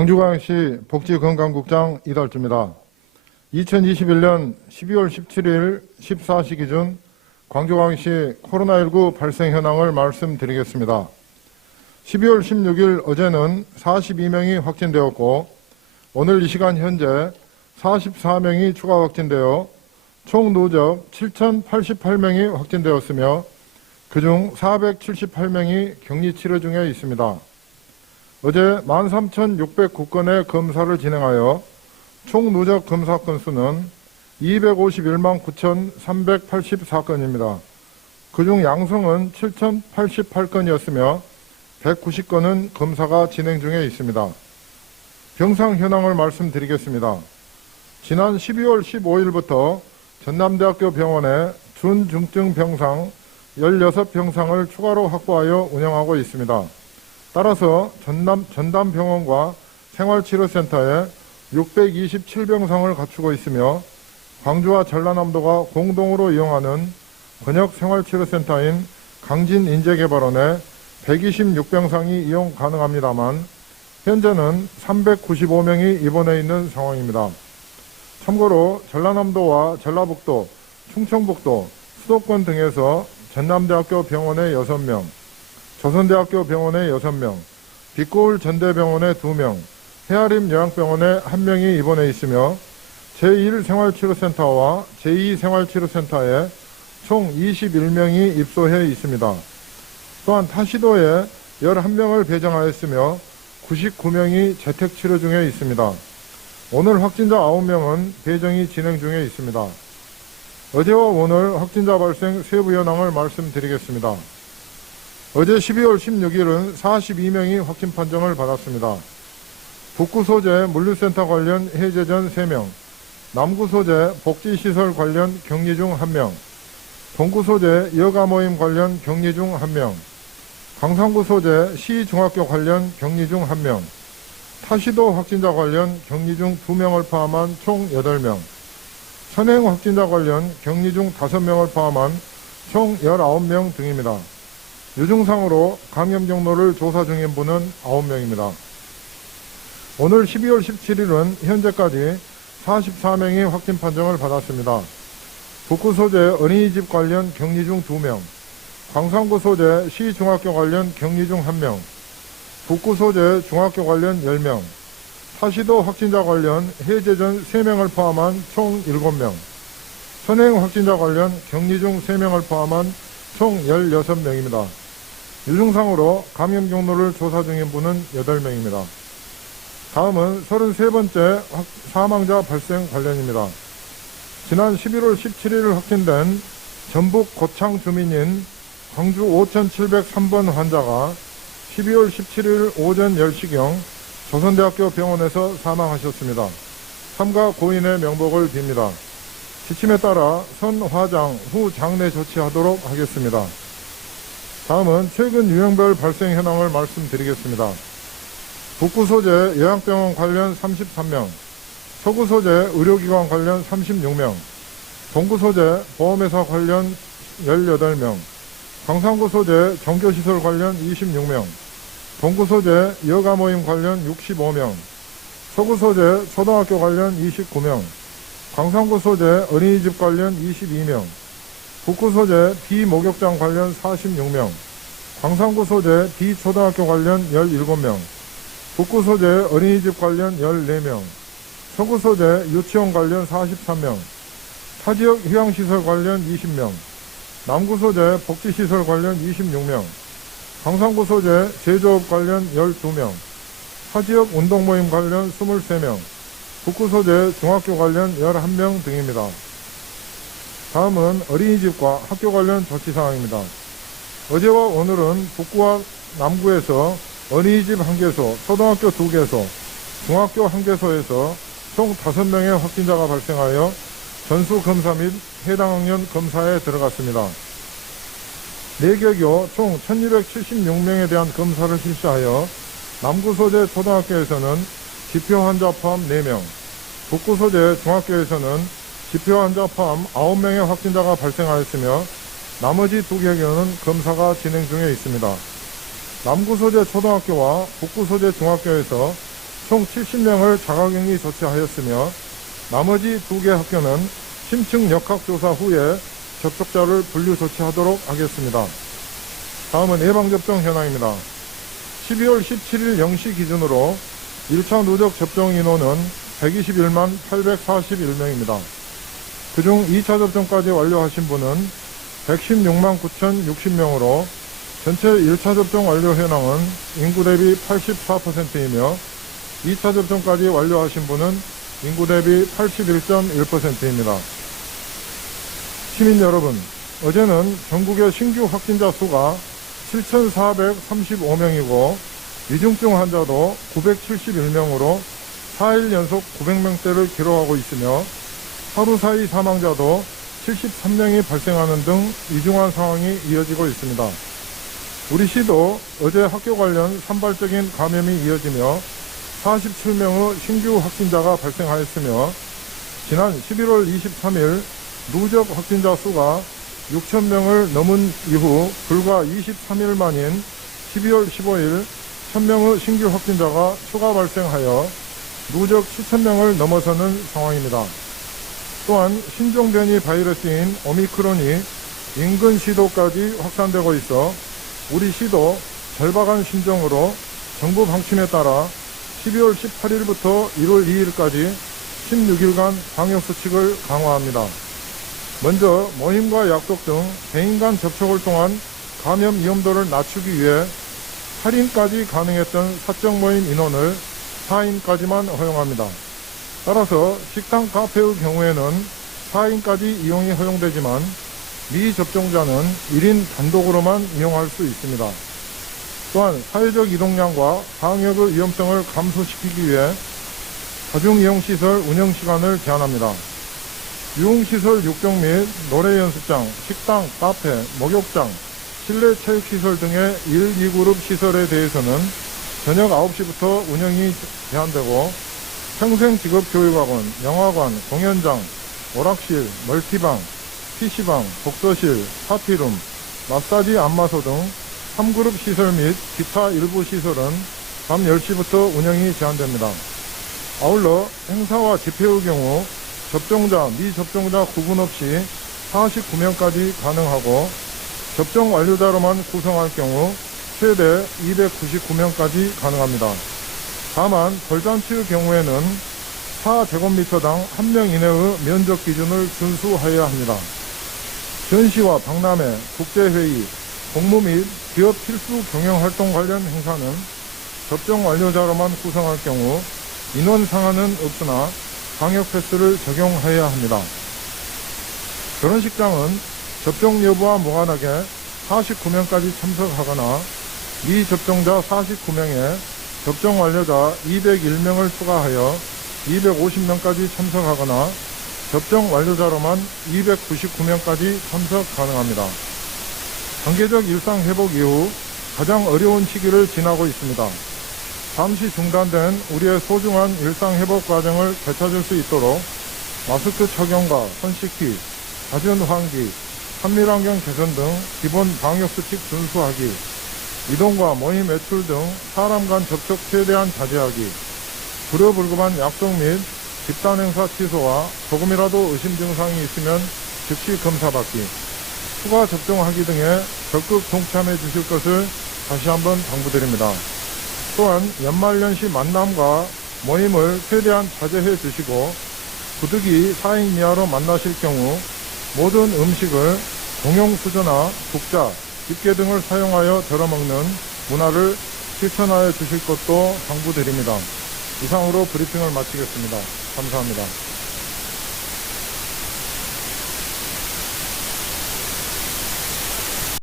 광주광역시 복지건강국장 이달주입니다. 2021년 12월 17일 14시 기준 광주광역시 코로나19 발생 현황을 말씀드리겠습니다. 12월 16일 어제는 42명이 확진되었고 오늘 이 시간 현재 44명이 추가 확진되어 총 누적 7,088명이 확진되었으며 그중 478명이 격리 치료 중에 있습니다. 어제 13,609건의 검사를 진행하여 총 누적 검사 건수는 251만 9,384건입니다. 그중 양성은 7,088건이었으며 190건은 검사가 진행 중에 있습니다. 병상 현황을 말씀드리겠습니다. 지난 12월 15일부터 전남대학교 병원에 준중증 병상 16병상을 추가로 확보하여 운영하고 있습니다. 따라서 전담병원과 생활치료센터에 627병상을 갖추고 있으며 광주와 전라남도가 공동으로 이용하는 권역생활치료센터인 강진인재개발원에 126병상이 이용 가능합니다만 현재는 395명이 입원해 있는 상황입니다. 참고로 전라남도와 전라북도, 충청북도, 수도권 등에서 전남대학교 병원에 6명, 조선대학교 병원에 6명, 빛고울 전대병원에 2명, 해아림 요양병원에 1명이 입원해 있으며 제1생활치료센터와 제2생활치료센터에 총 21명이 입소해 있습니다. 또한 타시도에 11명을 배정하였으며 99명이 재택치료 중에 있습니다. 오늘 확진자 9명은 배정이 진행 중에 있습니다. 어제와 오늘 확진자 발생 세부 현황을 말씀드리겠습니다. 어제 12월 16일은 42명이 확진 판정을 받았습니다. 북구 소재 물류센터 관련 해제 전 3명, 남구 소재 복지시설 관련 격리 중 1명, 동구 소재 여가 모임 관련 격리 중 1명, 광산구 소재 시중학교 관련 격리 중 1명, 타시도 확진자 관련 격리 중 2명을 포함한 총 8명, 선행 확진자 관련 격리 중 5명을 포함한 총 19명 등입니다. 유증상으로 감염 경로를 조사 중인 분은 9명입니다. 오늘 12월 17일은 현재까지 44명이 확진 판정을 받았습니다. 북구 소재 어린이집 관련 격리 중 2명, 광산구 소재 시중학교 관련 격리 중 1명, 북구 소재 중학교 관련 10명, 타시도 확진자 관련 해제 전 3명을 포함한 총 7명, 선행 확진자 관련 격리 중 3명을 포함한 총 16명입니다. 유증상으로 감염 경로를 조사 중인 분은 8명입니다. 다음은 33번째 사망자 발생 관련입니다. 지난 11월 17일 확진된 전북 고창 주민인 광주 5703번 환자가 12월 17일 오전 10시경 조선대학교 병원에서 사망하셨습니다. 삼가 고인의 명복을 빕니다. 지침에 따라 선 화장 후 장례 조치하도록 하겠습니다. 다음은 최근 유형별 발생 현황을 말씀드리겠습니다. 북구 소재 요양병원 관련 33명, 서구 소재 의료기관 관련 36명, 동구 소재 보험회사 관련 18명, 광산구 소재 종교시설 관련 26명, 동구 소재 여가모임 관련 65명, 서구 소재 초등학교 관련 29명, 광산구 소재 어린이집 관련 22명, 북구 소재 비목욕장 관련 46명, 광산구 소재 비초등학교 관련 17명, 북구 소재 어린이집 관련 14명, 서구 소재 유치원 관련 43명, 타지역 휴양시설 관련 20명, 남구 소재 복지시설 관련 26명, 광산구 소재 제조업 관련 12명, 타지역 운동모임 관련 23명, 북구 소재 중학교 관련 11명 등입니다. 다음은 어린이집과 학교 관련 조치 사항입니다. 어제와 오늘은 북구와 남구에서 어린이집 1개소, 초등학교 2개소, 중학교 1개소에서 총 5명의 확진자가 발생하여 전수검사 및 해당 학년 검사에 들어갔습니다. 4개교 총 1276명에 대한 검사를 실시하여 남구 소재 초등학교에서는 지표 환자 포함 4명, 북구 소재 중학교에서는 지표 환자 포함 9명의 확진자가 발생하였으며 나머지 2개교는 검사가 진행 중에 있습니다. 남구 소재 초등학교와 북구 소재 중학교에서 총 70명을 자가격리 조치하였으며 나머지 2개 학교는 심층 역학조사 후에 접촉자를 분류 조치하도록 하겠습니다. 다음은 예방접종 현황입니다. 12월 17일 0시 기준으로 1차 누적 접종 인원은 121만 841명입니다. 그중 2차 접종까지 완료하신 분은 116만 9,060명으로 전체 1차 접종 완료 현황은 인구 대비 84%이며 2차 접종까지 완료하신 분은 인구 대비 81.1%입니다. 시민 여러분, 어제는 전국의 신규 확진자 수가 7,435명이고 위중증 환자도 971명으로 4일 연속 900명대를 기록하고 있으며 하루 사이 사망자도 73명이 발생하는 등 위중한 상황이 이어지고 있습니다. 우리 시도 어제 학교 관련 산발적인 감염이 이어지며 47명의 신규 확진자가 발생하였으며 지난 11월 23일 누적 확진자 수가 6,000명을 넘은 이후 불과 23일 만인 12월 15일 1,000명의 신규 확진자가 추가 발생하여 누적 7,000명을 넘어서는 상황입니다. 또한 신종 변이 바이러스인 오미크론이 인근 시도까지 확산되고 있어 우리 시도 절박한 심정으로 정부 방침에 따라 12월 18일부터 1월 2일까지 16일간 방역수칙을 강화합니다. 먼저 모임과 약속 등 개인 간 접촉을 통한 감염 위험도를 낮추기 위해 8인까지 가능했던 사적 모임 인원을 4인까지만 허용합니다. 따라서 식당, 카페의 경우에는 4인까지 이용이 허용되지만 미접종자는 1인 단독으로만 이용할 수 있습니다. 또한 사회적 이동량과 방역의 위험성을 감소시키기 위해 다중이용시설 운영시간을 제한합니다. 유흥시설 6종 및 노래연습장, 식당, 카페, 목욕장, 실내 체육시설 등의 1, 2그룹 시설에 대해서는 저녁 9시부터 운영이 제한되고 평생직업교육학원, 영화관, 공연장, 오락실, 멀티방, PC방, 독서실, 파티룸, 마사지 안마소 등 3그룹 시설 및 기타 일부 시설은 밤 10시부터 운영이 제한됩니다. 아울러 행사와 집회의 경우 접종자, 미접종자 구분 없이 49명까지 가능하고 접종 완료자로만 구성할 경우 최대 299명까지 가능합니다. 다만 돌잔치의 경우에는 4제곱미터당 1명 이내의 면적 기준을 준수하여야 합니다. 전시와 박람회, 국제회의, 공무 및 기업 필수 경영활동 관련 행사는 접종 완료자로만 구성할 경우 인원 상한은 없으나 방역 패스를 적용해야 합니다. 결혼식장은 접종 여부와 무관하게 49명까지 참석하거나 미접종자 49명에 접종 완료자 201명을 추가하여 250명까지 참석하거나 접종 완료자로만 299명까지 참석 가능합니다. 단계적 일상 회복 이후 가장 어려운 시기를 지나고 있습니다. 잠시 중단된 우리의 소중한 일상 회복 과정을 되찾을 수 있도록 마스크 착용과 손 씻기, 잦은 환기, 산밀환경 개선 등 기본 방역수칙 준수하기, 이동과 모임 외출 등 사람 간 접촉 최대한 자제하기, 불효불급한 약속 및 집단 행사 취소와 조금이라도 의심 증상이 있으면 즉시 검사받기, 추가 접종하기 등에 적극 동참해 주실 것을 다시 한번 당부드립니다. 또한 연말연시 만남과 모임을 최대한 자제해 주시고 부득이 4인 이하로 만나실 경우 모든 음식을 공용 수저나 국자, 집게 등을 사용하여 덜어먹는 문화를 실천하여 주실 것도 당부드립니다. 이상으로 브리핑을 마치겠습니다. 감사합니다.